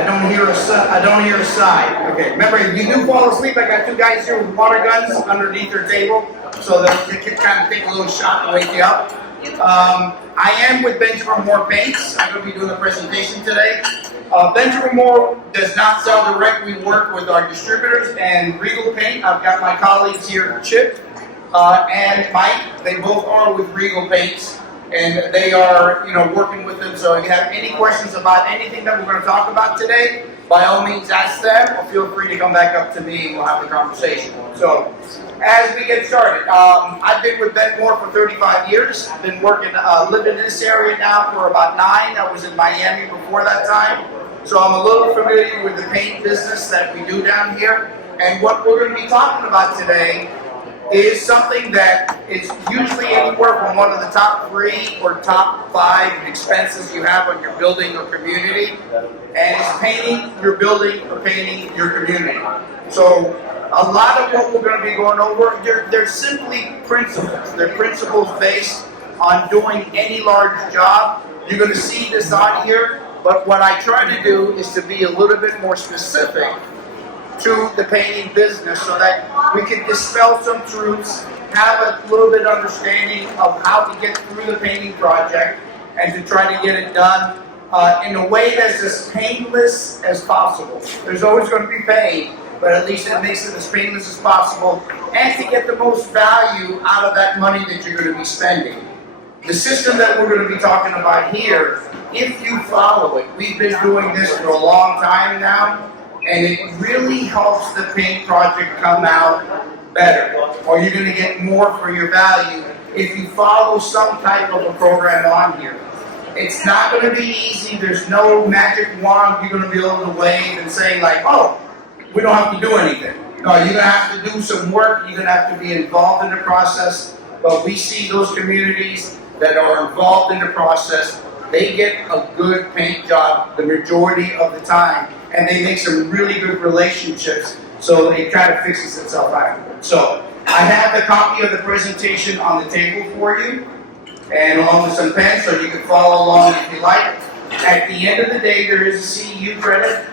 I don't hear a sigh. Okay, remember, if you do fall asleep, I got two guys here with water guns underneath their table, so that they can kind of take a little shot to wake you up. I am with Benjamin Moore Paints. I'm going to be doing the presentation today. Benjamin Moore does not sell direct. We work with our distributors and Regal Paint. I've got my colleagues here, Chip and Mike. They both are with Regal Paints, and they are, working with them. So if you have any questions about anything that we're going to talk about today, by all means ask them, or feel free to come back up to me and we'll have a conversation. So, as we get started, I've been with Ben Moore for 35 years. I've been working, living in this area now for about 9. I was in Miami before that time. So I'm a little familiar with the paint business that we do down here. And what we're going to be talking about today is something that is usually anywhere from one of the top 3 or top 5 expenses you have on your building or community, and it's painting your building or painting your community. So a lot of what we're going to be going over, they're simply principles. They're principles based on doing any large job. You're going to see this on here, but what I try to do is to be a little bit more specific to the painting business so that we can dispel some truths, have a little bit of understanding of how to get through the painting project and to try to get it done in a way that's as painless as possible. There's always going to be pain, but at least it makes it as painless as possible, and to get the most value out of that money that you're going to be spending. The system that we're going to be talking about here, if you follow it, we've been doing this for a long time now, and it really helps the paint project come out better, or you're going to get more for your value if you follow some type of a program on here. It's not going to be easy. There's no magic wand you're going to be able to wave and say like, oh, we don't have to do anything. No, you're going to have to do some work. You're going to have to be involved in the process. But we see those communities that are involved in the process, they get a good paint job the majority of the time, and they make some really good relationships, so it kind of fixes itself afterwards. So I have the copy of the presentation on the table for you, and along with some pens, so you can follow along if you like. At the end of the day, there is a CEU credit.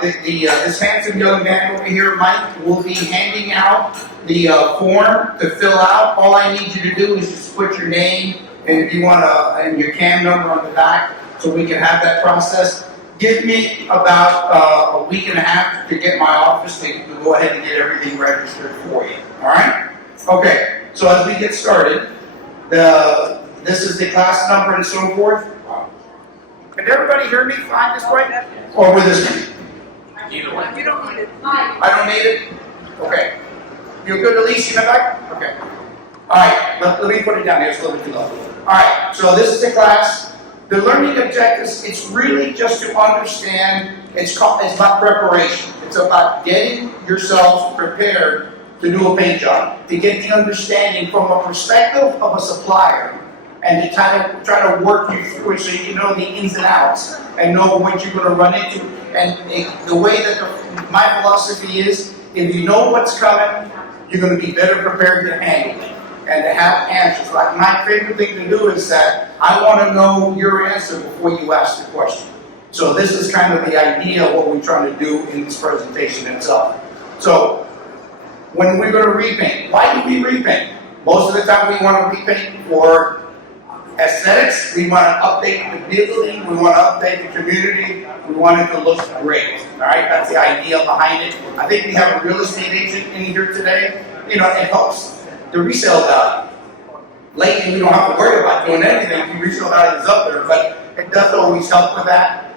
This handsome young man over here, Mike, will be handing out the form to fill out. All I need you to do is just put your name and if you want and your CAM number on the back, so we can have that process. Give me about a week and a half to get my office to go ahead and get everything registered for you. All right? Okay. So as we get started, this is the class number and so forth. Can everybody hear me fine this way? Or with this? Either way. You don't need it. I don't need it? Okay. You're good, Elise, in the back? Okay. All right, let me put it down here. It's a little bit too low. All right, so this is the class. The learning objectives, it's really just to understand, it's about preparation. It's about getting yourselves prepared to do a paint job, to get the understanding from a perspective of a supplier, and to try to work you through it so you know the ins and outs and know what you're going to run into. And the way that my philosophy is, if you know what's coming, you're going to be better prepared to handle it and to have answers. Like my favorite thing to do is that I want to know your answer before you ask the question. So this is kind of the idea of what we're trying to do in this presentation itself. So when we're going to repaint, why do we repaint? Most of the time we want to repaint for aesthetics. We want to update the building. We want to update the community. We want it to look great. All right, that's the idea behind it. I think we have a real estate agent in here today. It helps the resale value. Lately, we don't have to worry about doing anything. The resale value is up there, but it does always help with that.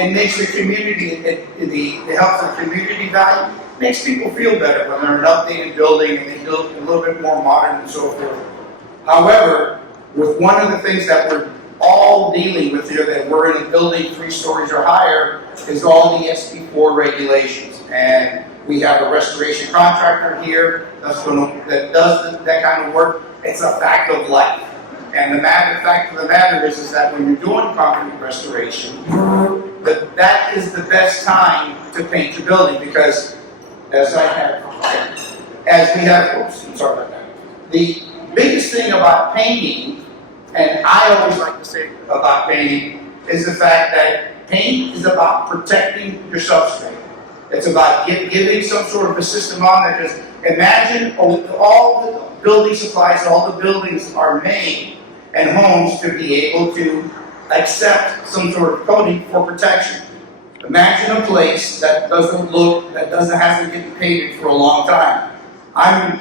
It makes the community, it helps the community value. Makes people feel better when they're in an updated building and they look a little bit more modern and so forth. However, with one of the things that we're all dealing with here, that we're in a building 3 stories or higher, is all the SB4 regulations. And we have a restoration contractor here that does that kind of work. It's a fact of life. And the fact of the matter is that when you're doing concrete restoration, that is the best time to paint your building, because as we have, oops, I'm sorry about that. The biggest thing about painting, and I always like to say about painting, is the fact that paint is about protecting your substrate. It's about giving some sort of a system on there. Just imagine all the building supplies, all the buildings are made and homes to be able to accept some sort of coating for protection. Imagine a place that hasn't been painted for a long time. I'm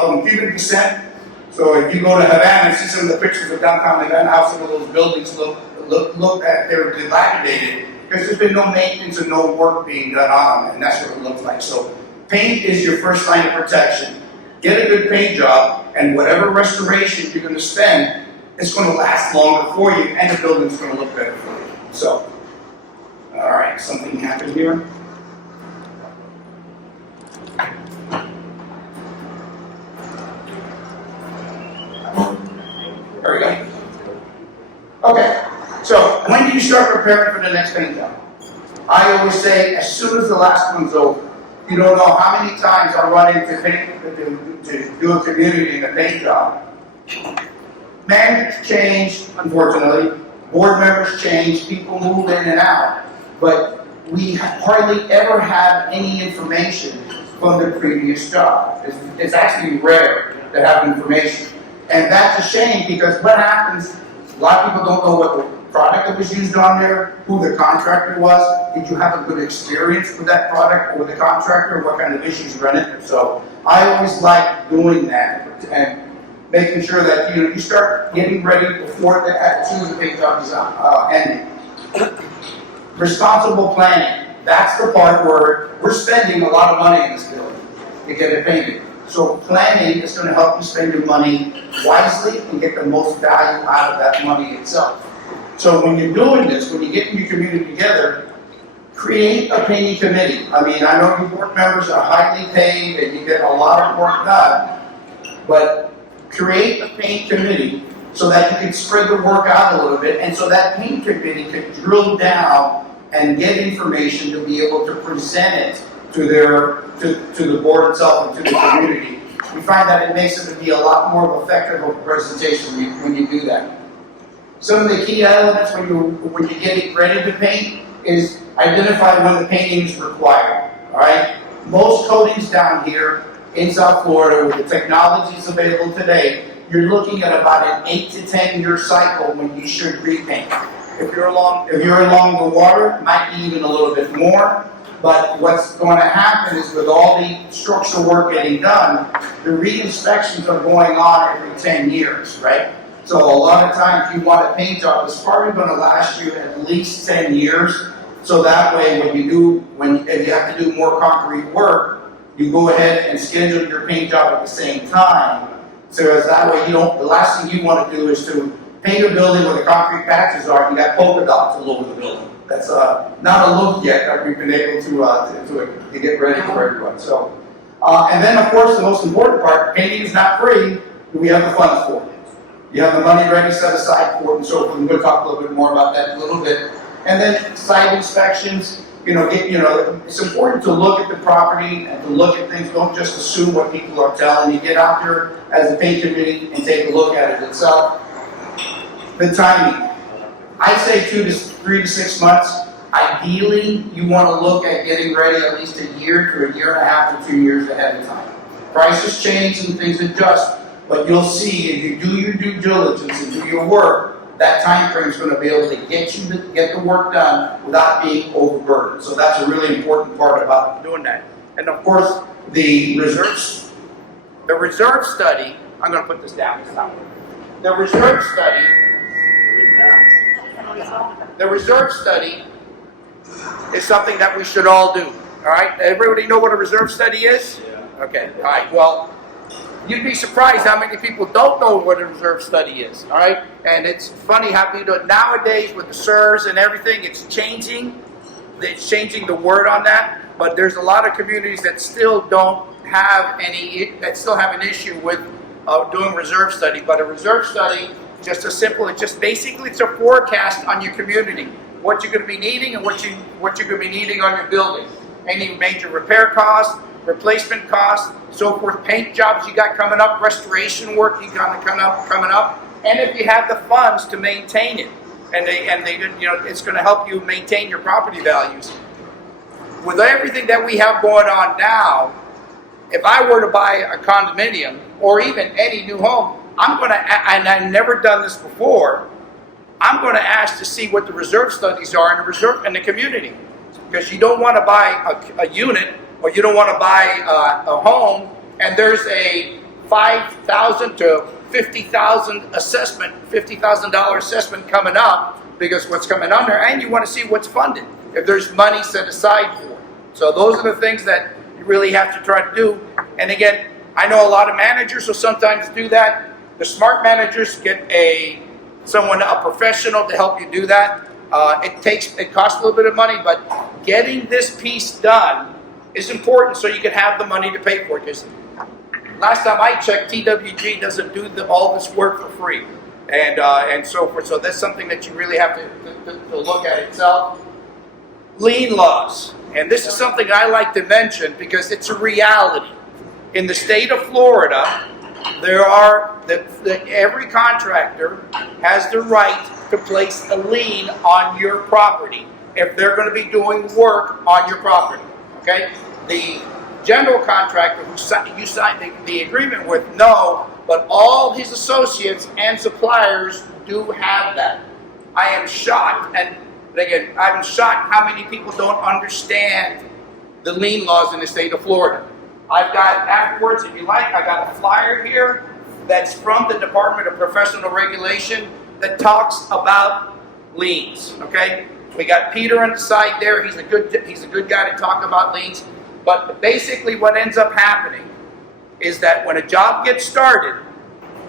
from Cuban descent, so if you go to Havana and see some of the pictures of downtown Havana, how some of those buildings look at they're dilapidated because there's been no maintenance and no work being done on them, and that's what it looks like. So paint is your first line of protection. Get a good paint job, and whatever restoration you're going to spend, it's going to last longer for you, and the building's going to look better for you. So, all right, something happened here. There we go. Okay, so when do you start preparing for the next paint job? I always say as soon as the last one's over. You don't know how many times I run into to do a community in a paint job. Managers change, unfortunately. Board members change. People move in and out. But we hardly ever have any information from the previous job. It's actually rare to have information. And that's a shame because what happens, a lot of people don't know what the product that was used on there, who the contractor was, did you have a good experience with that product or with the contractor, what kind of issues run into. So I always like doing that and making sure that you start getting ready before as soon as the paint job is ending. Responsible planning. That's the part where we're spending a lot of money in this building to get it painted. So planning is going to help you spend your money wisely and get the most value out of that money itself. So when you're doing this, when you're getting your community together, create a painting committee. I mean, I know your board members are highly paid and you get a lot of work done, but create a paint committee so that you can spread the work out a little bit, and so that paint committee can drill down and get information to be able to present it to the board itself and to the community. We find that it makes it to be a lot more effective of a presentation when you do that. Some of the key elements when you get ready to paint is identify when the painting is required. All right. Most coatings down here in South Florida, with the technologies available today, you're looking at about an 8 to 10 year cycle when you should repaint. If you're along the water, it might be even a little bit more. But what's going to happen is with all the structural work getting done, the re-inspections are going on every 10 years, right? So a lot of times you want a paint job that's probably going to last you at least 10 years. So that way if you have to do more concrete work, you go ahead and schedule your paint job at the same time. So as that way the last thing you want to do is to paint a building where the concrete patches are and you got polka dots all over the building. That's not a look yet that we've been able to get ready for everyone. So, and then of course the most important part, painting is not free. We have the funds for it. You have the money ready set aside for it, and so we're going to talk a little bit more about that in a little bit. And then site inspections. It's important to look at the property and to look at things. Don't just assume what people are telling you. Get out there as a paint committee and take a look at it itself. The timing. I say 3 to 6 months. Ideally, you want to look at getting ready at least a year to a year and a half to 2 years ahead of time. Prices change and things adjust, but you'll see if you do your due diligence and do your work, that time frame is going to be able to get the work done without being overburdened. So that's a really important part about doing that. And of course, the reserve study. I'm going to put this down. The reserve study is something that we should all do. All right? Everybody know what a reserve study is? Yeah. Okay. All right. Well, you'd be surprised how many people don't know what a reserve study is. All right? And it's funny how nowadays with the SIRS and everything, it's changing. It's changing the word on that. But there's a lot of communities that still don't have that still have an issue with doing reserve study. But a reserve study, basically it's a forecast on your community. What you're going to be needing and what you're going to be needing on your building. Any major repair costs, replacement costs, so forth, paint jobs you got coming up, restoration work you got coming up, and if you have the funds to maintain it. and it's going to help you maintain your property values. With everything that we have going on now, if I were to buy a condominium or even any new home, I'm going to, and I've never done this before, I'm going to ask to see what the reserve studies are in the community, because you don't want to buy a unit, or you don't want to buy a home and there's a $5,000 to $50,000 assessment, $50,000 assessment coming up because what's coming under, and you want to see what's funded, if there's money set aside for it. So those are the things that you really have to try to do. And again, I know a lot of managers will sometimes do that. The smart managers get a professional to help you do that. It costs a little bit of money, but getting this piece done is important so you can have the money to pay for it. Because last time I checked, TWG doesn't do all this work for free, and so forth. So that's something that you really have to look at itself. Lien laws, and this is something I like to mention because it's a reality. In the state of Florida, every contractor has the right to place a lien on your property if they're going to be doing work on your property. Okay, the general contractor who you signed the agreement with, no, but all his associates and suppliers do have that. I am shocked, and again, I'm shocked how many people don't understand the lien laws in the state of Florida. I've got, afterwards, if you like, I got a flyer here that's from the Department of Professional Regulation that talks about liens. Okay, we got Peter on the side there. He's a good guy to talk about liens. But basically, what ends up happening is that when a job gets started,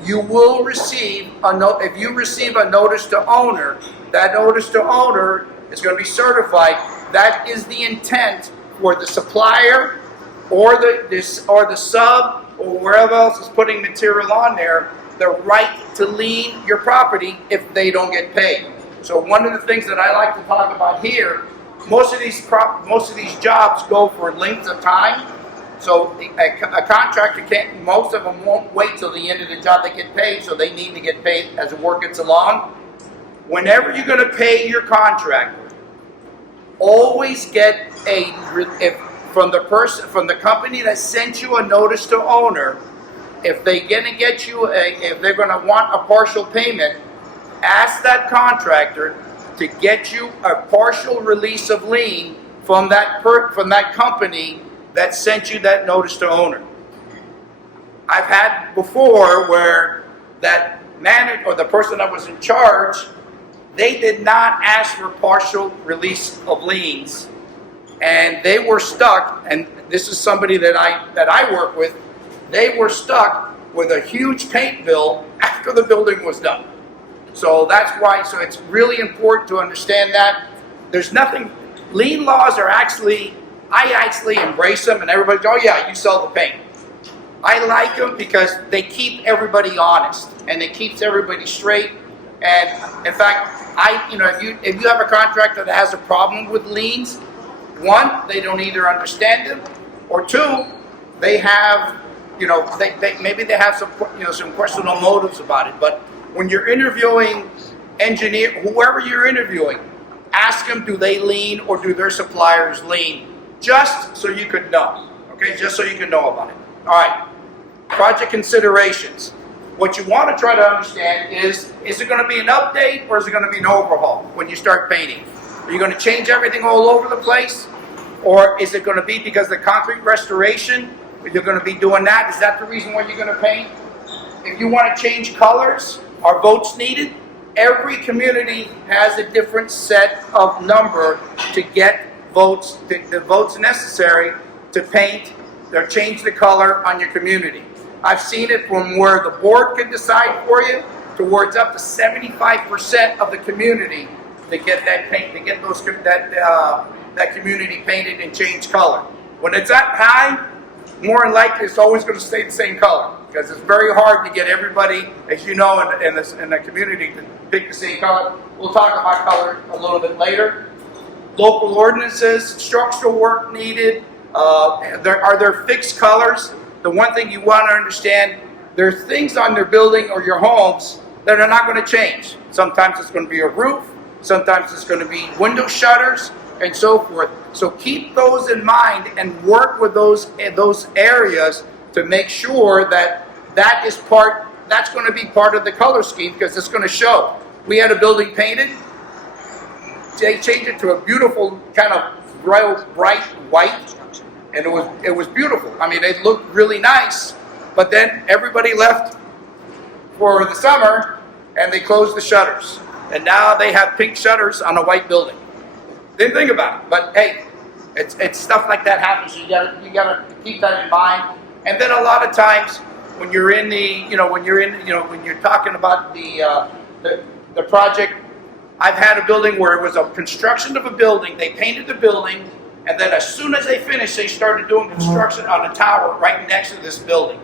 you will receive if you receive a notice to owner, that notice to owner is going to be certified. That is the intent for the supplier or the sub or wherever else is putting material on there, the right to lien your property if they don't get paid. So one of the things that I like to talk about here, most of these jobs go for length of time. So a contractor can't, most of them won't wait till the end of the job to get paid, so they need to get paid as the work gets along. Whenever you're going to pay your contractor, always get from the company that sent you a notice to owner, if they're going to want a partial payment, ask that contractor to get you a partial release of lien from that company that sent you that notice to owner. I've had before where that manager or the person that was in charge, they did not ask for partial release of liens, and they were stuck. And this is somebody that I work with. They were stuck with a huge paint bill after the building was done. So that's why. So it's really important to understand that there's nothing. Lien laws are I actually embrace them, and everybody goes, "Oh yeah, you sell the paint." I like them because they keep everybody honest and it keeps everybody straight. And in fact, if you have a contractor that has a problem with liens, one, they don't either understand them, or two, they have, maybe they have some questionable motives about it. But when you're interviewing whoever you're interviewing, ask them, do they lien or do their suppliers lien? Just so you could know, okay? Just so you can know about it. All right, project considerations. What you want to try to understand is it going to be an update or is it going to be an overhaul when you start painting? Are you going to change everything all over the place? Or is it going to be because the concrete restoration, you're going to be doing that? Is that the reason why you're going to paint? If you want to change colors, are votes needed? Every community has a different set of number to get votes, the votes necessary to paint or change the color on your community. I've seen it from where the board can decide for you to where it's up to 75% of the community to get that paint, to get that community painted and change color. When it's that high, more than likely it's always going to stay the same color because it's very hard to get everybody, as you know, in the community to pick the same color. We'll talk about color a little bit later. Local ordinances, structural work needed. Are there fixed colors? The one thing you want to understand, there's things on their building or your homes that are not going to change. Sometimes it's going to be a roof. Sometimes it's going to be window shutters and so forth. So keep those in mind and work with those areas to make sure that that's going to be part of the color scheme, because it's going to show. We had a building painted. They changed it to a beautiful kind of bright white, and it was beautiful. I mean, it looked really nice. But then everybody left for the summer, and they closed the shutters. And now they have pink shutters on a white building. Didn't think about it, but hey, it's stuff like that happens. You gotta keep that in mind. And then a lot of times when you're in when you're talking about the project, I've had a building where it was a construction of a building. They painted the building, and then as soon as they finished, they started doing construction on a tower right next to this building.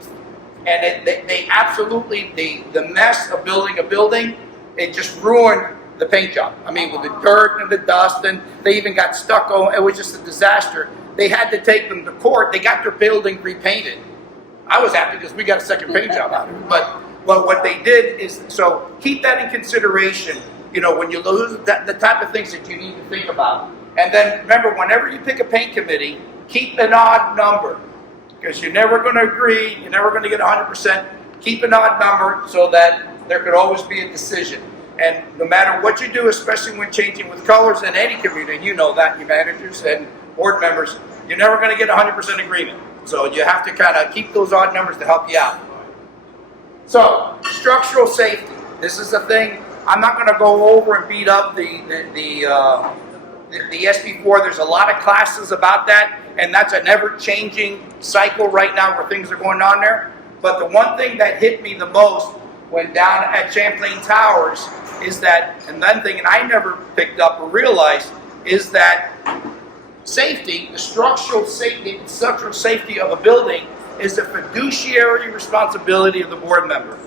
And they absolutely, the mess of building a building, it just ruined the paint job. I mean, with the dirt and the dust, and they even got stucco. It was just a disaster. They had to take them to court. They got their building repainted. I was happy because we got a second paint job out of it. But what they did is, so keep that in consideration, when you lose the type of things that you need to think about. And then remember, whenever you pick a paint committee, keep an odd number, because you're never going to agree. You're never going to get 100%. Keep an odd number so that there could always be a decision. And no matter what you do, especially when changing with colors in any community, you know that, you managers and board members, you're never going to get 100% agreement. So you have to kind of keep those odd numbers to help you out. So, structural safety. This is a thing. I'm not going to go over and beat up the SB4. There's a lot of classes about that, and that's an ever-changing cycle right now where things are going on there. But the one thing that hit me the most when down at Champlain Towers is that, and then thing, and I never picked up or realized, is that safety, the structural safety of a building is the fiduciary responsibility of the board member.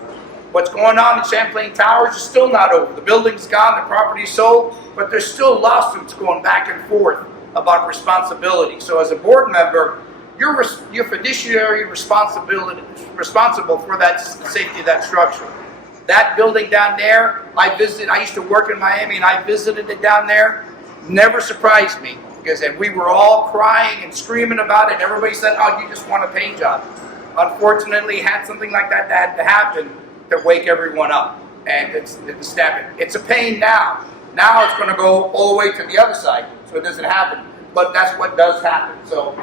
What's going on in Champlain Towers is still not over. The building's gone, the property's sold, but there's still lawsuits going back and forth about responsibility. So as a board member, you're fiduciary responsible for that safety of that structure. That building down there, I used to work in Miami, and I visited it down there. Never surprised me, because we were all crying and screaming about it. Everybody said, "Oh, you just want a paint job." Unfortunately, had something like that had to happen to wake everyone up, and it's a pain now. Now it's going to go all the way to the other side, so it doesn't happen. But that's what does happen. So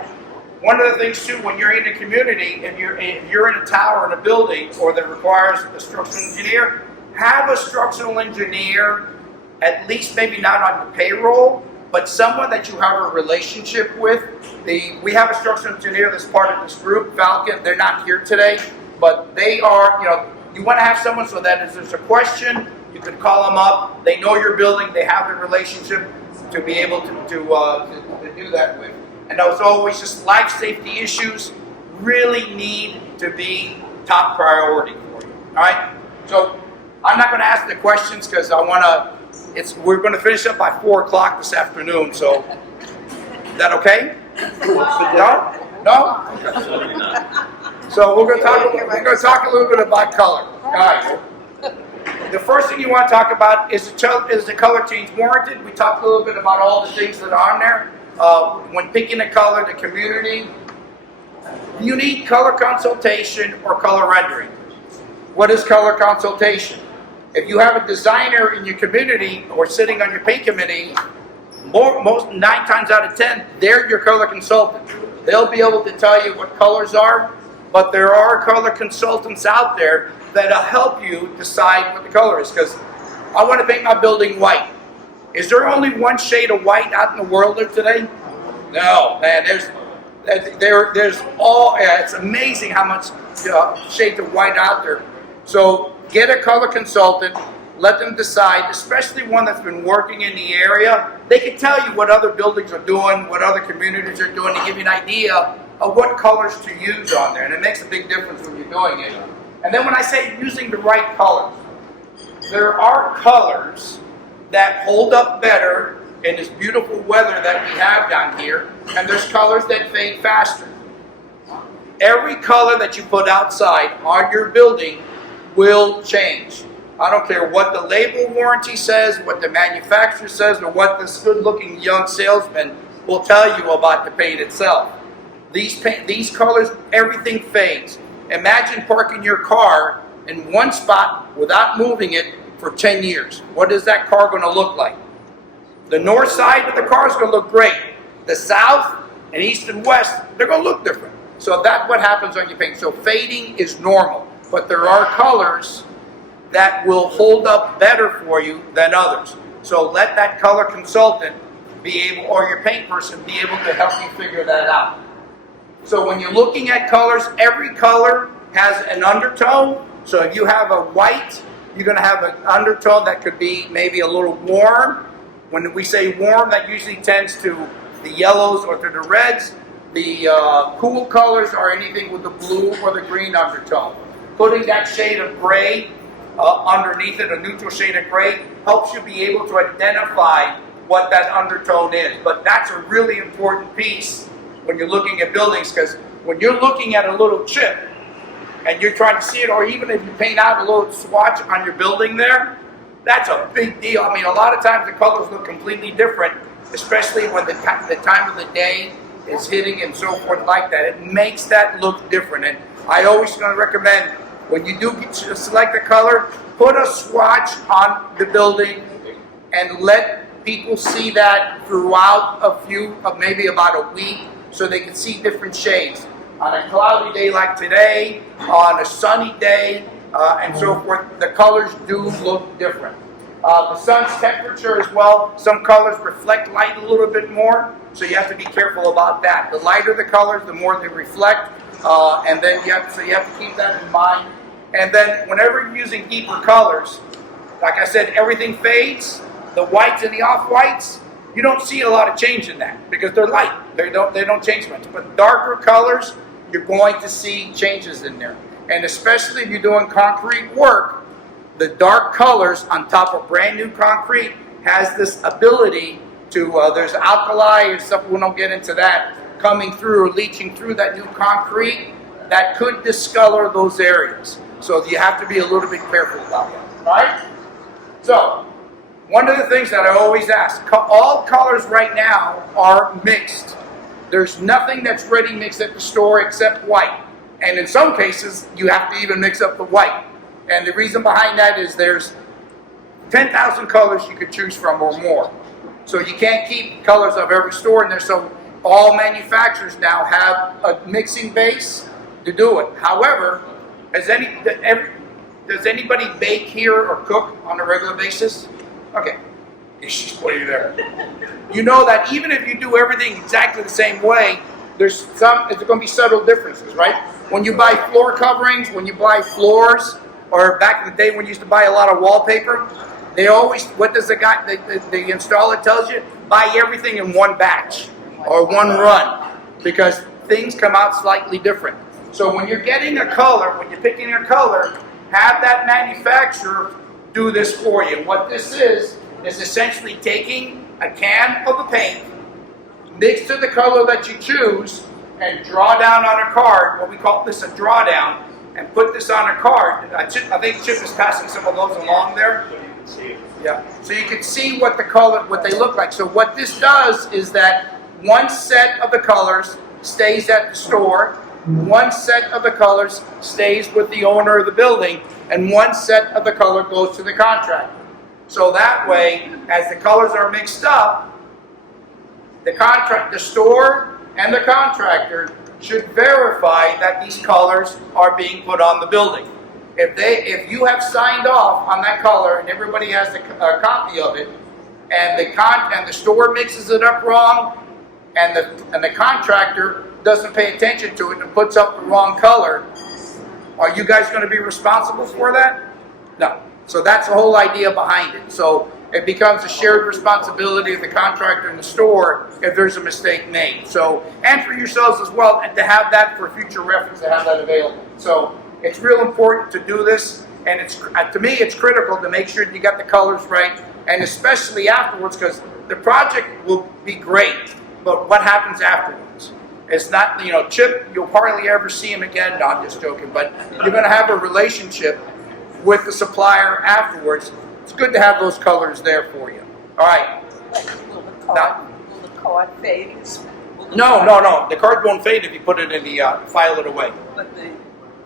one of the things too, when you're in a community, if you're in a tower in a building, or that requires a structural engineer, have a structural engineer, at least maybe not on the payroll, but someone that you have a relationship with. We have a structural engineer that's part of this group, Falcon. They're not here today, but they are, you want to have someone so that if there's a question, you can call them up. They know your building. They have a relationship to be able to do that with. And those always just life safety issues really need to be top priority for you. All right. So I'm not going to ask the questions because we're going to finish up by 4 o'clock this afternoon. So is that okay? No. Okay. So we're going to talk a little bit about color. All right. The first thing you want to talk about is the color change warranted. We talked a little bit about all the things that are on there. When picking a color, the community, you need color consultation or color rendering. What is color consultation? If you have a designer in your community or sitting on your paint committee, most 9 times out of 10, they're your color consultant. They'll be able to tell you what colors are, but there are color consultants out there that'll help you decide what the color is. Because I want to paint my building white. Is there only one shade of white out in the world today? No, man. There's all. It's amazing how much shades of white out there. So get a color consultant. Let them decide, especially one that's been working in the area. They can tell you what other buildings are doing, what other communities are doing, to give you an idea of what colors to use on there. And it makes a big difference when you're doing it. And then when I say using the right colors, there are colors that hold up better in this beautiful weather that we have down here, and there's colors that fade faster. Every color that you put outside on your building will change. I don't care what the label warranty says, what the manufacturer says, or what this good-looking young salesman will tell you about the paint itself. These colors, everything fades. Imagine parking your car in one spot without moving it for 10 years. What is that car going to look like? The north side of the car is going to look great. The south and east and west, they're going to look different. So that's what happens on your paint. So fading is normal, but there are colors that will hold up better for you than others. So let that color consultant be able, or your paint person, be able to help you figure that out. So when you're looking at colors, every color has an undertone. So if you have a white, you're going to have an undertone that could be maybe a little warm. When we say warm, that usually tends to the yellows or to the reds. The cool colors are anything with the blue or the green undertone. Putting that shade of gray underneath it, a neutral shade of gray, helps you be able to identify what that undertone is. But that's a really important piece when you're looking at buildings, because when you're looking at a little chip and you're trying to see it, or even if you paint out a little swatch on your building there, that's a big deal. I mean, a lot of times the colors look completely different, especially when the time of the day is hitting and so forth like that. It makes that look different. And I always going to recommend, when you do select a color, put a swatch on the building and let people see that throughout maybe about a week, so they can see different shades. On a cloudy day like today, on a sunny day, and so forth, the colors do look different. The sun's temperature as well, some colors reflect light a little bit more, so you have to be careful about that. The lighter the colors, the more they reflect, and then you have to keep that in mind. And then whenever you're using deeper colors, like I said, everything fades. The whites and the off-whites, you don't see a lot of change in that because they're light. They don't change much. But darker colors, you're going to see changes in there. And especially if you're doing concrete work, the dark colors on top of brand new concrete has this ability to, there's alkali and stuff, we don't get into that, coming through or leaching through that new concrete that could discolor those areas. So you have to be a little bit careful about that, right? So, one of the things that I always ask, all colors right now are mixed. There's nothing that's ready mixed at the store except white. And in some cases, you have to even mix up the white. And the reason behind that is there's 10,000 colors you could choose from or more. So you can't keep colors of every store in there. So all manufacturers now have a mixing base to do it. However, does anybody bake here or cook on a regular basis? Okay, she's pointing there. You know that even if you do everything exactly the same way, there's going to be subtle differences, right? When you buy floor coverings, when you buy floors, or back in the day when you used to buy a lot of wallpaper, they always, what does the installer tells you? Buy everything in one batch or one run, because things come out slightly different. So when you're getting a color, when you're picking a color, have that manufacturer do this for you. What this is essentially taking a can of the paint, mix to the color that you choose, and draw down on a card, what we call this a drawdown, and put this on a card. I think Chip is passing some of those along there. Yeah. So you can see what they look like. So what this does is that one set of the colors stays at the store, one set of the colors stays with the owner of the building, and one set of the color goes to the contractor. So that way, as the colors are mixed up, the store and the contractor should verify that these colors are being put on the building. If you have signed off on that color and everybody has a copy of it, and the store mixes it up wrong, and the contractor doesn't pay attention to it and puts up the wrong color, are you guys going to be responsible for that? No. So that's the whole idea behind it. So it becomes a shared responsibility of the contractor and the store if there's a mistake made. So, and for yourselves as well, and to have that for future reference, to have that available. So it's real important to do this, and to me it's critical to make sure you got the colors right, and especially afterwards, because the project will be great, but what happens afterwards? It's not, Chip, you'll hardly ever see him again. No, I'm just joking, but you're going to have a relationship with the supplier afterwards. It's good to have those colors there for you. All right. Will the card fade? No. The card won't fade if you put it in the file it away.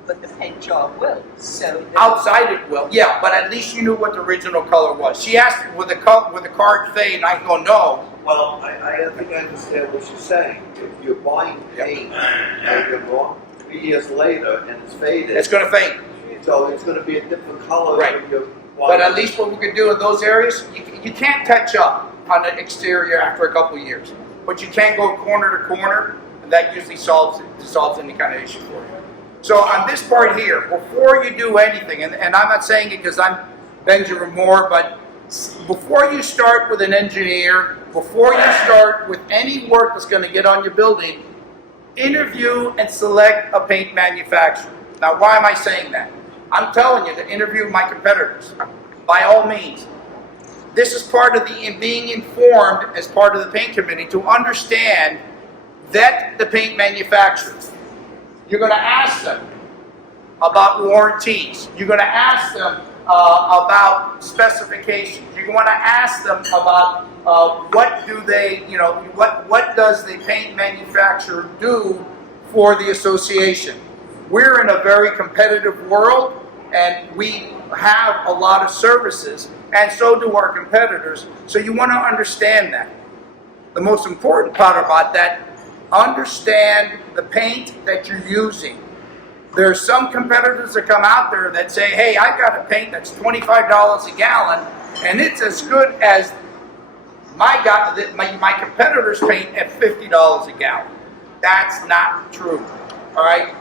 But the paint job will. So Outside it will, yeah. But at least you knew what the original color was. She asked, "Will the card fade?" And I go, "No." Well, I think I understand what she's saying. If you're buying paint and you're wrong 3 years later and it's faded, It's going to fade. so it's going to be a different color Right. when you're But at least what we can do in those areas, you can't touch up on the exterior after a couple of years. But you can go corner to corner, and that usually solves any kind of issue for you. So on this part here, before you do anything, and I'm not saying it because I'm Benjamin Moore, but before you start with an engineer, before you start with any work that's going to get on your building, interview and select a paint manufacturer. Now, why am I saying that? I'm telling you to interview my competitors, by all means. This is part of the being informed as part of the paint committee to understand that the paint manufacturers. You're going to ask them about warranties. You're going to ask them about specifications. You're going to ask them about what do they, what does the paint manufacturer do for the association. We're in a very competitive world, and we have a lot of services, and so do our competitors. So you want to understand that. The most important part about that, understand the paint that you're using. There are some competitors that come out there that say, hey, I got a paint that's $25 a gallon, and it's as good as my competitor's paint at $50 a gallon. That's not true, all right?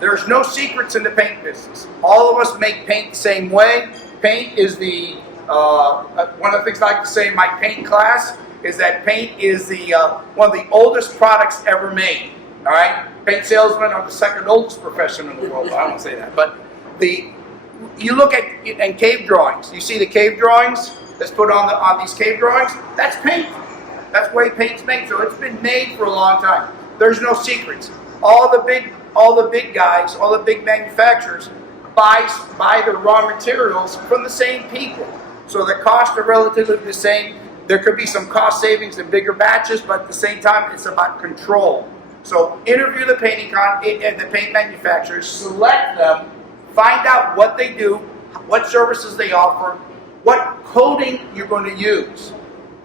There's no secrets in the paint business. All of us make paint the same way. Paint is one of the things I like to say in my paint class is that paint is one of the oldest products ever made. All right, paint salesmen are the second oldest profession in the world. I won't say that, but you look at cave drawings. You see the cave drawings that's put on these cave drawings. That's paint. That's the way paint's made. So it's been made for a long time. There's no secrets. All the big guys, all the big manufacturers buy the raw materials from the same people. So the costs are relatively the same. There could be some cost savings in bigger batches, but at the same time, it's about control. So interview the paint manufacturers, select them, find out what they do, what services they offer, what coating you're going to use,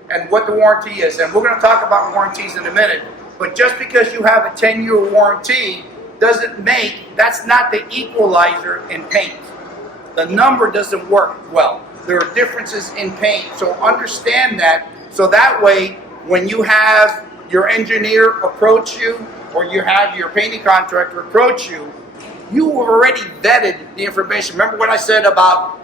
and what the warranty is. And we're going to talk about warranties in a minute. But just because you have a 10-year warranty that's not the equalizer in paint. The number doesn't work well. There are differences in paint, so understand that. So that way, when you have your engineer approach you, or you have your painting contractor approach you, you have already vetted the information. Remember what I said about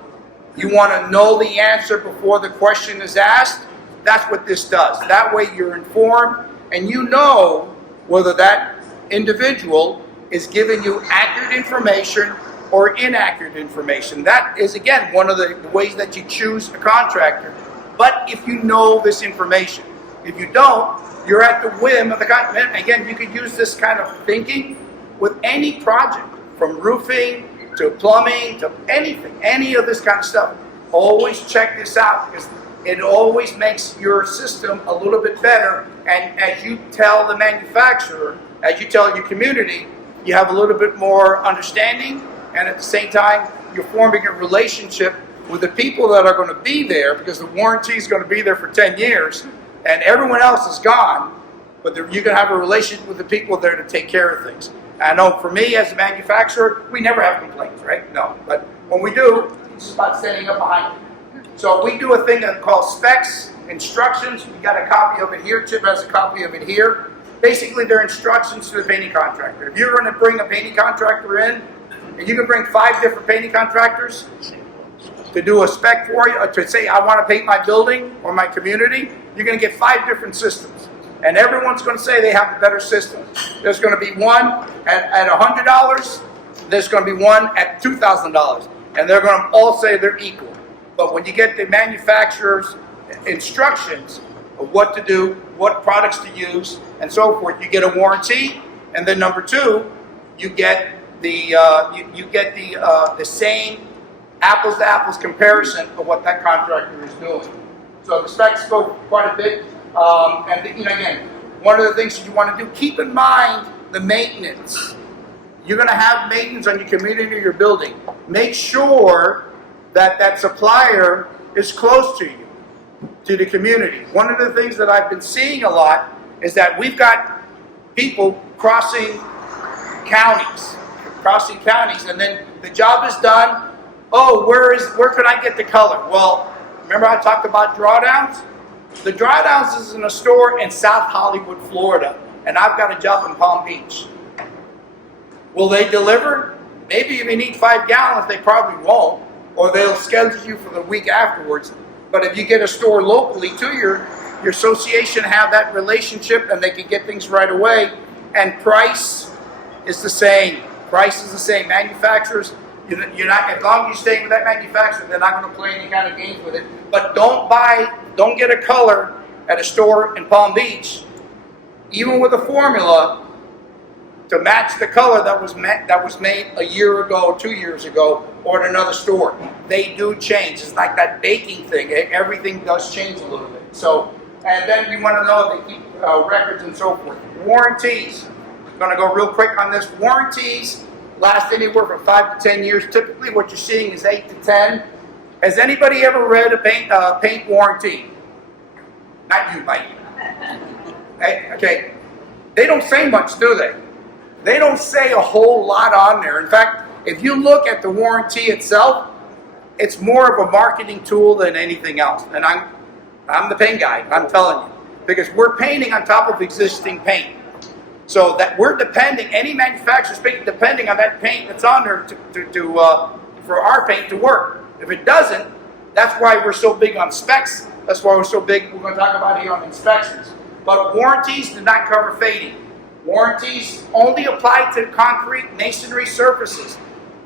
you want to know the answer before the question is asked? That's what this does. That way you're informed, and you know whether that individual is giving you accurate information or inaccurate information. That is, again, one of the ways that you choose a contractor. But if you know this information, if you don't, you're at the whim of the contractor. Again, you could use this kind of thinking with any project, from roofing to plumbing to anything, any of this kind of stuff. Always check this out, because it always makes your system a little bit better. And as you tell the manufacturer, as you tell your community, you have a little bit more understanding, and at the same time, you're forming a relationship with the people that are going to be there, because the warranty is going to be there for 10 years, and everyone else is gone, but you're going to have a relationship with the people there to take care of things. I know for me as a manufacturer, we never have complaints, right? No, but when we do, it's about standing up behind it. So we do a thing that's called specs, instructions. We got a copy of it here. Chip has a copy of it here. Basically, they're instructions to the painting contractor. If you're going to bring a painting contractor in, and you can bring 5 different painting contractors to do a spec for you, to say, I want to paint my building or my community, you're going to get 5 different systems. And everyone's going to say they have a better system. There's going to be one at $100. There's going to be one at $2,000. And they're going to all say they're equal. But when you get the manufacturer's instructions of what to do, what products to use, and so forth, you get a warranty. And then number 2, you get the same apples to apples comparison of what that contractor is doing. So the specs go quite a bit. And you know, again, one of the things that you want to do, keep in mind the maintenance. You're going to have maintenance on your community or your building. Make sure that that supplier is close to you, to the community. One of the things that I've been seeing a lot is that we've got people crossing counties, and then the job is done. Oh, where can I get the color? Well, remember I talked about drawdowns? The drawdowns is in a store in South Hollywood, Florida, and I've got a job in Palm Beach. Will they deliver? Maybe if you need 5 gallons, they probably won't, or they'll schedule you for the week afterwards. But if you get a store locally to your association, have that relationship, and they can get things right away. And price is the same. Price is the same. Manufacturers, you're not, as long as you're staying with that manufacturer, they're not going to play any kind of games with it. But don't get a color at a store in Palm Beach, even with a formula, to match the color that was made a year ago, 2 years ago, or at another store. They do change. It's like that baking thing. Everything does change a little bit. So, and then you want to know if they keep records and so forth. Warranties. I'm going to go real quick on this. Warranties last anywhere from 5 to 10 years. Typically, what you're seeing is 8 to 10. Has anybody ever read a paint warranty? Not you, Mike. Okay. They don't say much, do they? They don't say a whole lot on there. In fact, if you look at the warranty itself, it's more of a marketing tool than anything else. And I'm the paint guy, I'm telling you. Because we're painting on top of existing paint. So that we're depending, any manufacturer's paint, depending on that paint that's on there for our paint to work. If it doesn't, that's why we're so big on specs. That's why we're so big, we're going to talk about here on inspections. But warranties do not cover fading. Warranties only apply to concrete masonry surfaces,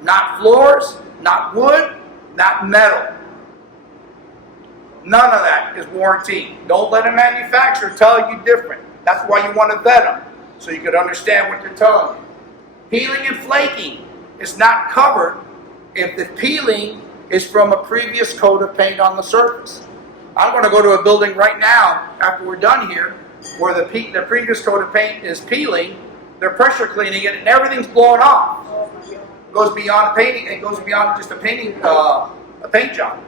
not floors, not wood, not metal. None of that is warranted. Don't let a manufacturer tell you different. That's why you want to vet them, so you can understand what they're telling you. Peeling and flaking is not covered if the peeling is from a previous coat of paint on the surface. I'm going to go to a building right now, after we're done here, where the previous coat of paint is peeling, they're pressure cleaning it, and everything's blowing off. It goes beyond painting. It goes beyond just a paint job.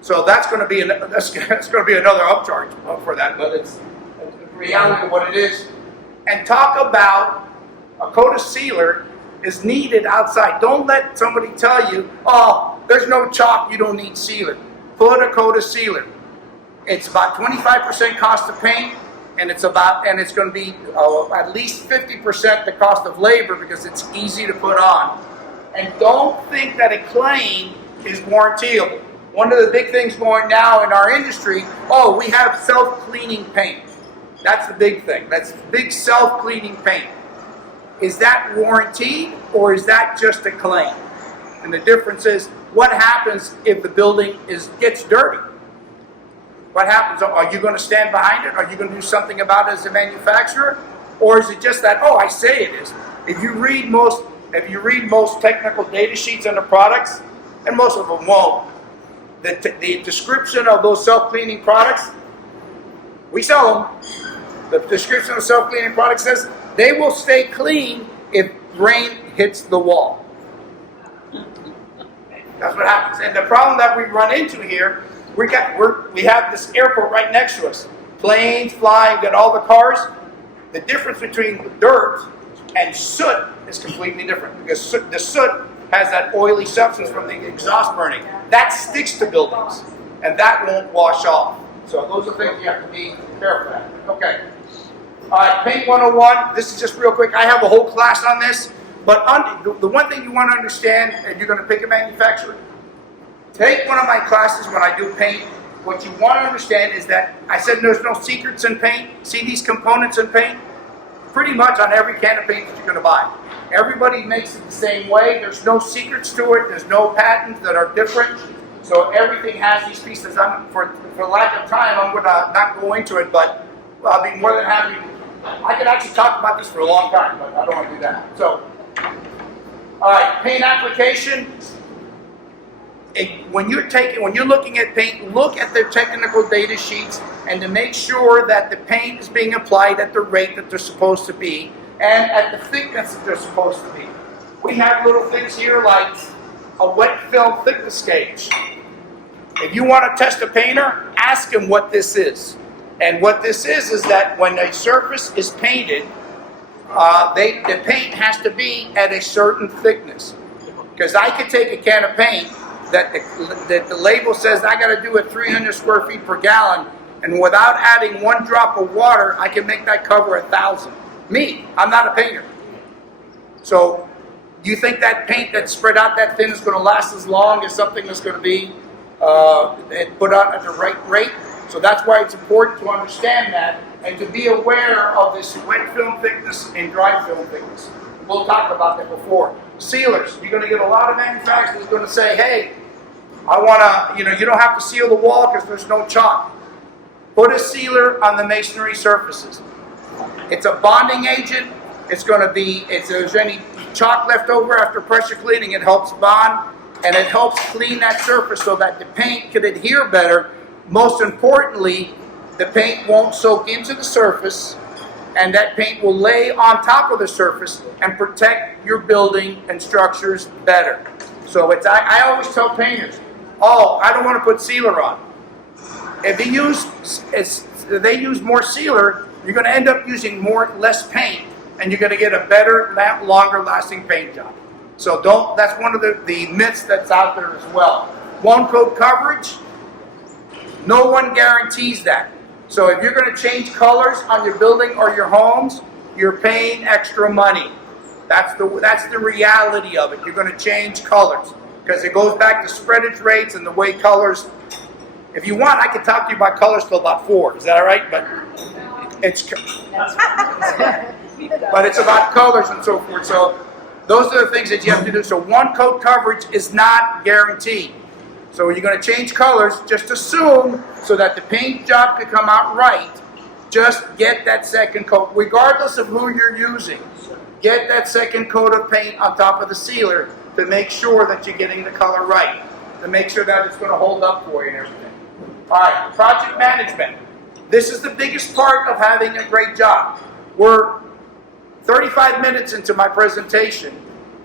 So that's going to be another upcharge for that, but it's the reality of what it is. And talk about a coat of sealer is needed outside. Don't let somebody tell you, oh, there's no chalk, you don't need sealer. Put a coat of sealer. It's about 25% cost of paint, and it's going to be at least 50% the cost of labor because it's easy to put on. And don't think that a claim is warrantyable. One of the big things going now in our industry, we have self-cleaning paint. That's the big thing. That's big self-cleaning paint. Is that warranted or is that just a claim? And the difference is, what happens if the building gets dirty? What happens? Are you going to stand behind it? Are you going to do something about it as a manufacturer? Or is it just that, I say it is? If you read most technical data sheets on the products, and most of them won't, the description of those self-cleaning products, we sell them. The description of self-cleaning products says they will stay clean if rain hits the wall. That's what happens. And the problem that we run into here, we have this airport right next to us. Planes flying, got all the cars. The difference between dirt and soot is completely different because the soot has that oily substance from the exhaust burning. That sticks to buildings, and that won't wash off. So those are things you have to be careful at. Okay. All right, Paint 101. This is just real quick. I have a whole class on this, but the one thing you want to understand, if you're going to pick a manufacturer, take one of my classes when I do paint. What you want to understand is that I said there's no secrets in paint. See these components in paint? Pretty much on every can of paint that you're going to buy. Everybody makes it the same way. There's no secrets to it. There's no patents that are different. So everything has these pieces. For lack of time, I'm going to not go into it, but I'll be more than happy. I could actually talk about this for a long time, but I don't want to do that. So, all right, paint application. when you're looking at paint, look at their technical data sheets and to make sure that the paint is being applied at the rate that they're supposed to be and at the thickness that they're supposed to be. We have little things here like a wet film thickness gauge. If you want to test a painter, ask him what this is. And what this is that when a surface is painted, the paint has to be at a certain thickness. Because I could take a can of paint that the label says I got to do it 300 square feet per gallon, and without adding one drop of water, I can make that cover 1,000. Me, I'm not a painter. So, do you think that paint that's spread out that thin is going to last as long as something that's going to be put out at the right rate? So that's why it's important to understand that and to be aware of this wet film thickness and dry film thickness. We'll talk about that before. Sealers, you're going to get a lot of manufacturers going to say, hey, I want to, you don't have to seal the wall because there's no chalk. Put a sealer on the masonry surfaces. It's a bonding agent. It's going to be, if there's any chalk left over after pressure cleaning, it helps bond and it helps clean that surface so that the paint can adhere better. Most importantly, the paint won't soak into the surface and that paint will lay on top of the surface and protect your building and structures better. So I always tell painters, I don't want to put sealer on. If they use more sealer, you're going to end up using less paint and you're going to get a better, longer lasting paint job. So that's one of the myths that's out there as well. One coat coverage, no one guarantees that. So if you're going to change colors on your building or your homes, you're paying extra money. That's the reality of it. You're going to change colors because it goes back to spreadage rates and the way colors. If you want, I can talk to you about colors till about 4. Is that all right? But it's about colors and so forth. So those are the things that you have to do. So one coat coverage is not guaranteed. So when you're going to change colors, just assume so that the paint job can come out right, just get that second coat, regardless of who you're using. Get that second coat of paint on top of the sealer to make sure that you're getting the color right, to make sure that it's going to hold up for you and everything. All right, project management. This is the biggest part of having a great job. We're 35 minutes into my presentation,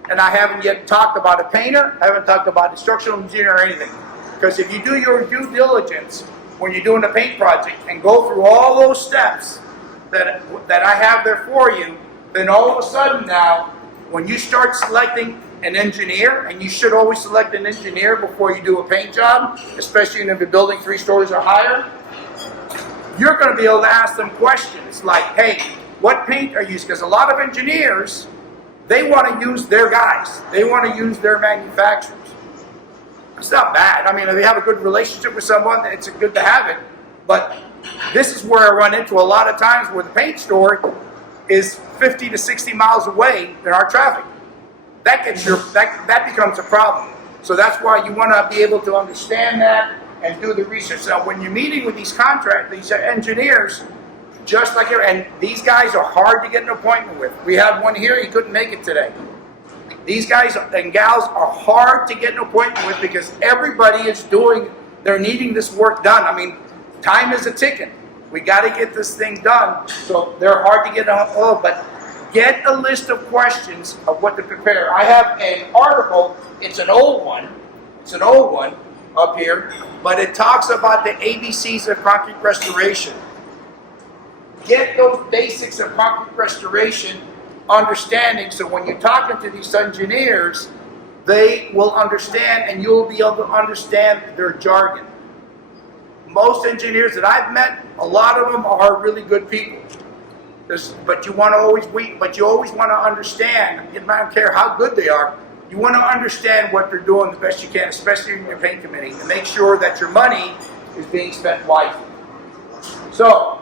and I haven't yet talked about a painter, I haven't talked about a structural engineer or anything. Because if you do your due diligence when you're doing a paint project and go through all those steps that I have there for you, then all of a sudden now, when you start selecting an engineer, and you should always select an engineer before you do a paint job, especially if you're building 3 stories or higher, you're going to be able to ask them questions like, hey, what paint are you using? Because a lot of engineers, they want to use their guys. They want to use their manufacturers. It's not bad. I mean, if they have a good relationship with someone, it's good to have it. But this is where I run into a lot of times where the paint store is 50 to 60 miles away in our traffic. That becomes a problem. So that's why you want to be able to understand that and do the research. Now, when you're meeting with these engineers, just like and these guys are hard to get an appointment with. We had one here, he couldn't make it today. These guys and gals are hard to get an appointment with because everybody is they're needing this work done. I mean, time is a ticking. We got to get this thing done. So they're hard to get on, but get a list of questions of what to prepare. I have an article, it's an old one up here, but it talks about the ABCs of concrete restoration. Get those basics of concrete restoration understanding so when you're talking to these engineers, they will understand and you'll be able to understand their jargon. Most engineers that I've met, a lot of them are really good people. But you always want to understand, I don't care how good they are, you want to understand what they're doing the best you can, especially in your paint committee, and make sure that your money is being spent wisely. So,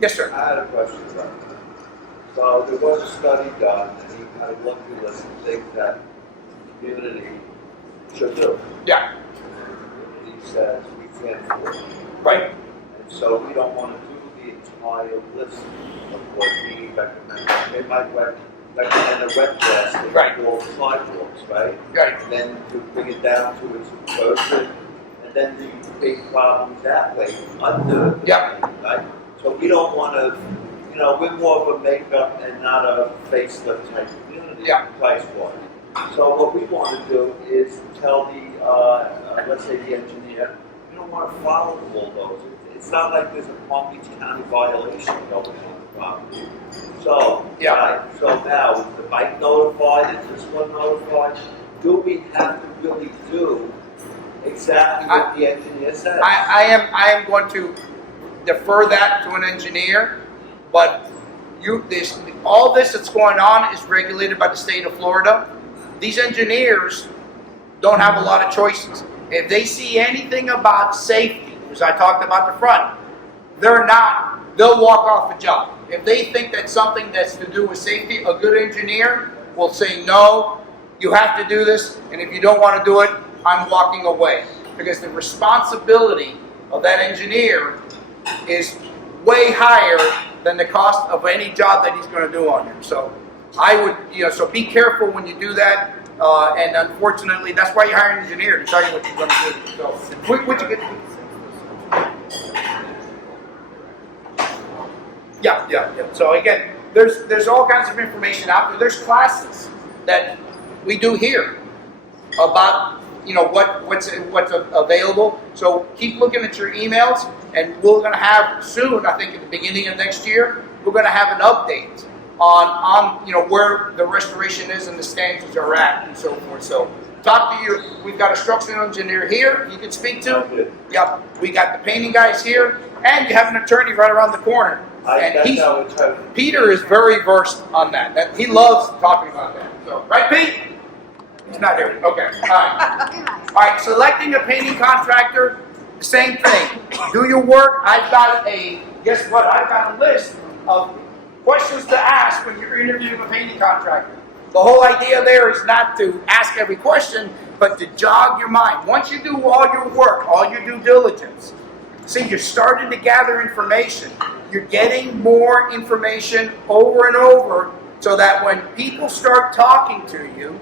yes, sir. I had a question, sir. So there was a study done, and he kind of looked through this and things that the community should do. Yeah. He says we can't afford it. Right. And so we don't want to do the entire list of what he recommends. And my question, like in a wet plastic, Right. all sidewalks, right? Right. And then to bring it down to its person, and then you create problems that way under the Yep. paint, right? So we don't want to, you know, we're more of a makeup and not a facelift type community, Yeah. price-wise. So what we want to do is tell the, let's say the engineer, we don't want to follow the bulldozer. It's not like there's a Palm Beach County violation going on the property. So, Yeah. right, so now, is the bike notified, is this one notified? Do we have to really do exactly what the engineer says? I am going to defer that to an engineer, but all this that's going on is regulated by the state of Florida. These engineers don't have a lot of choices. If they see anything about safety, as I talked about the front, they'll walk off the job. If they think that something that's to do with safety, a good engineer will say, no, you have to do this, and if you don't want to do it, I'm walking away. Because the responsibility of that engineer is way higher than the cost of any job that he's going to do on him. So I would, so be careful when you do that. And unfortunately, that's why you hire an engineer to tell you what you're going to do. So, would you get? Yeah. So again, there's all kinds of information out there. There's classes that we do here about what's available. So keep looking at your emails, and we're going to have soon, I think at the beginning of next year, we're going to have an update on where the restoration is and the standards are at and so forth. So talk to you. We've got a structural engineer here you can speak to. Yep. We got the painting guys here, and you have an attorney right around the corner. And Peter is very versed on that. He loves talking about that. So, right, Pete? He's not here. Okay. All right. All right. Selecting a painting contractor, same thing. Do your work. Guess what? I've got a list of questions to ask when you're interviewing a painting contractor. The whole idea there is not to ask every question, but to jog your mind. Once you do all your work, all your due diligence, see, you're starting to gather information. You're getting more information over and over so that when people start talking to you,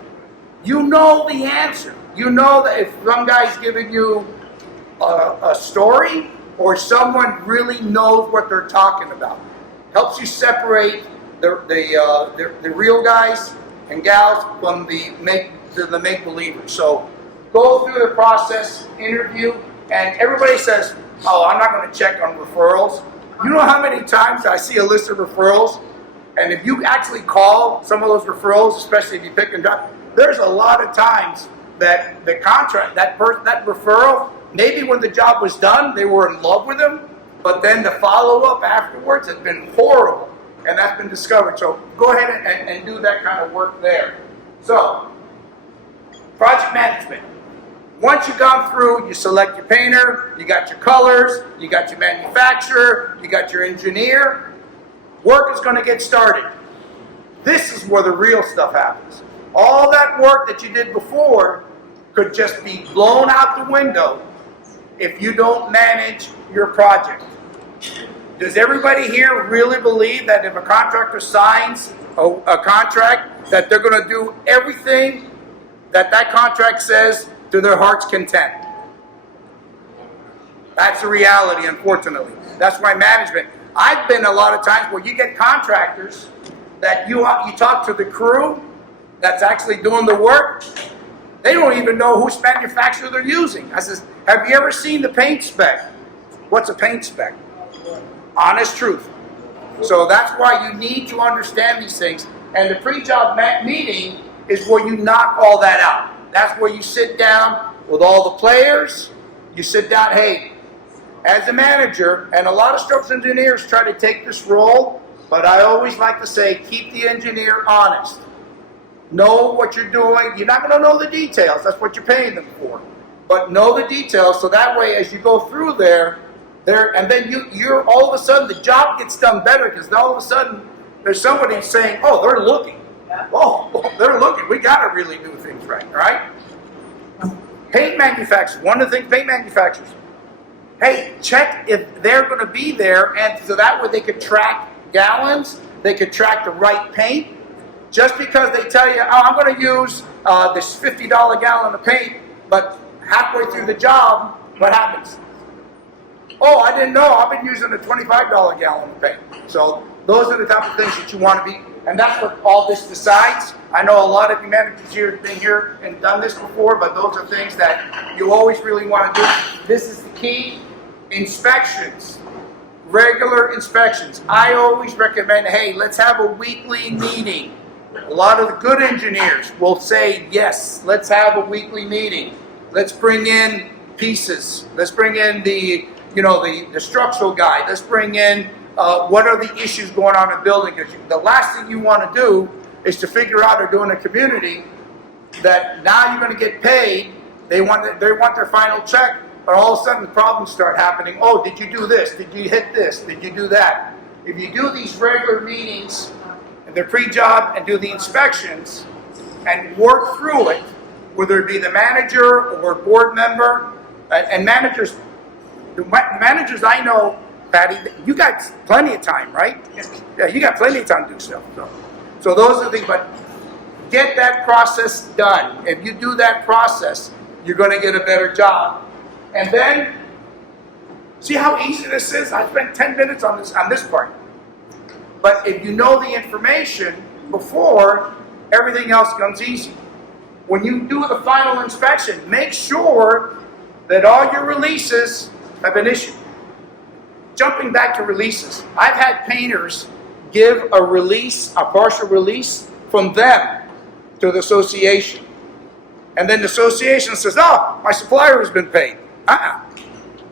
you know the answer. You know that if some guy's giving you a story or someone really knows what they're talking about. Helps you separate the real guys and gals from the make-believers. So go through the process, interview, and everybody says, oh, I'm not going to check on referrals. You know how many times I see a list of referrals, and if you actually call some of those referrals, especially if you pick them up, there's a lot of times that the contract, that referral, maybe when the job was done, they were in love with him, but then the follow-up afterwards has been horrible, and that's been discovered. So go ahead and do that kind of work there. So, project management. Once you've gone through, you select your painter, you got your colors, you got your manufacturer, you got your engineer, work is going to get started. This is where the real stuff happens. All that work that you did before could just be blown out the window if you don't manage your project. Does everybody here really believe that if a contractor signs a contract that they're going to do everything that contract says to their heart's content? That's the reality, unfortunately. That's why management. I've been a lot of times where you get contractors that you talk to the crew that's actually doing the work. They don't even know whose manufacturer they're using. I says, have you ever seen the paint spec? What's a paint spec? Honest truth. So that's why you need to understand these things. And the pre-job meeting is where you knock all that out. That's where you sit down with all the players. You sit down, hey, as a manager, and a lot of structural engineers try to take this role, but I always like to say, keep the engineer honest. Know what you're doing. You're not going to know the details. That's what you're paying them for. But know the details, so that way as you go through there, and then you're all of a sudden, the job gets done better, because all of a sudden, there's somebody saying, oh, they're looking. Oh, they're looking. We got to really do things right? Paint manufacturers. One of the things, paint manufacturers. Hey, check if they're going to be there, and so that way they could track gallons, they could track the right paint. Just because they tell you, oh, I'm going to use this $50 gallon of paint, but halfway through the job, what happens? Oh, I didn't know. I've been using a $25 gallon of paint. So those are the type of things that you want to be, and that's what all this decides. I know a lot of you managers here have been here and done this before, but those are things that you always really want to do. This is the key. Inspections. Regular inspections. I always recommend, hey, let's have a weekly meeting. A lot of the good engineers will say, yes, let's have a weekly meeting. Let's bring in pieces. Let's bring in the structural guy. Let's bring in what are the issues going on in the building. Because the last thing you want to do is to figure out or do in a community that now you're going to get paid. They want their final check, but all of a sudden problems start happening. Oh, did you do this? Did you hit this? Did you do that? If you do these regular meetings, and they're pre-job, and do the inspections, and work through it, whether it be the manager or a board member, and managers, the managers I know, Patty, you got plenty of time, right? Yeah, you got plenty of time to do stuff. So those are the things, but get that process done. If you do that process, you're going to get a better job. And then, see how easy this is? I spent 10 minutes on this part. But if you know the information before, everything else comes easy. When you do the final inspection, make sure that all your releases have been issued. Jumping back to releases, I've had painters give a release, a partial release, from them to the association. And then the association says, oh, my supplier has been paid.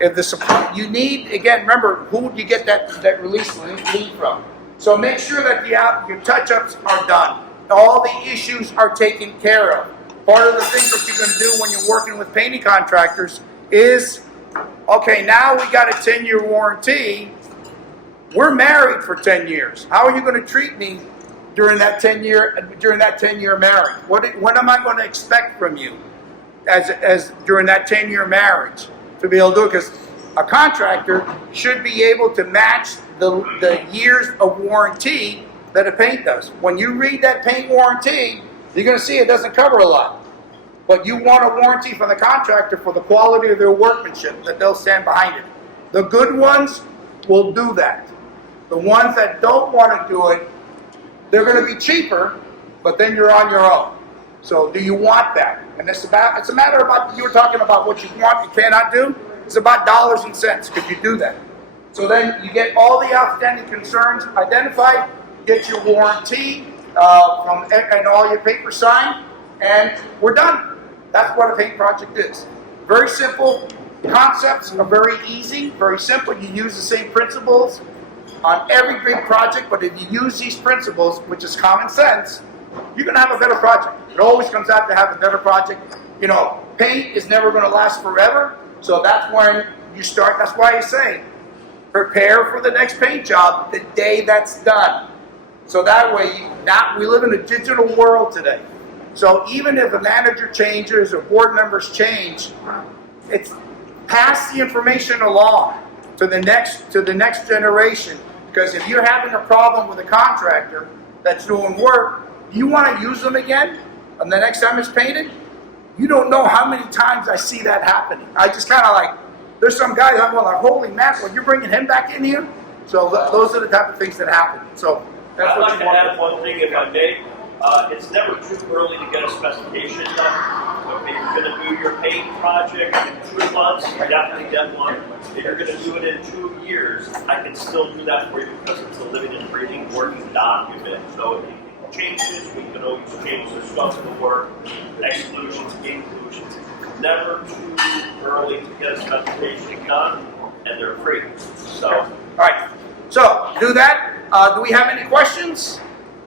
If the supply, you need, again, remember, who do you get that release lead from? So make sure that your touch-ups are done. All the issues are taken care of. Part of the things that you're going to do when you're working with painting contractors is, okay, now we got a 10-year warranty. We're married for 10 years. How are you going to treat me during that 10-year marriage? What am I going to expect from you as during that 10-year marriage to be able to do it? Because a contractor should be able to match the years of warranty that a paint does. When you read that paint warranty, you're going to see it doesn't cover a lot. But you want a warranty from the contractor for the quality of their workmanship, that they'll stand behind it. The good ones will do that. The ones that don't want to do it, they're going to be cheaper, but then you're on your own. So do you want that? And it's a matter about, you were talking about what you want, you cannot do. It's about dollars and cents. Could you do that? So then you get all the outstanding concerns identified, get your warranty and all your papers signed, and we're done. That's what a paint project is. Very simple. Concepts are very easy, very simple. You use the same principles on every big project, but if you use these principles, which is common sense, you're going to have a better project. It always comes out to have a better project. You know, paint is never going to last forever, so that's when you start. That's why I say, prepare for the next paint job the day that's done. So that way, we live in a digital world today. So even if a manager changes or board members change, it's pass the information along to the next generation. Because if you're having a problem with a contractor that's doing work, you want to use them again, and the next time it's painted, you don't know how many times I see that happening. I just kind of like, there's some guys I'm like, holy mackerel, you're bringing him back in here? So those are the type of things that happen. So that's I'd what like you to want. add one thing, if I may. It's never too early to get a specification done. So if you're going to do your paint project in 2 months, definitely get one. If you're going to do it in 2 years, I can still do that for you because it's a living and breathing working document. So if it changes, we can always change the scope of the work, exclusions, inclusions. Never too early to get a specification done, and they're free. So, All right. So do that. Do we have any questions?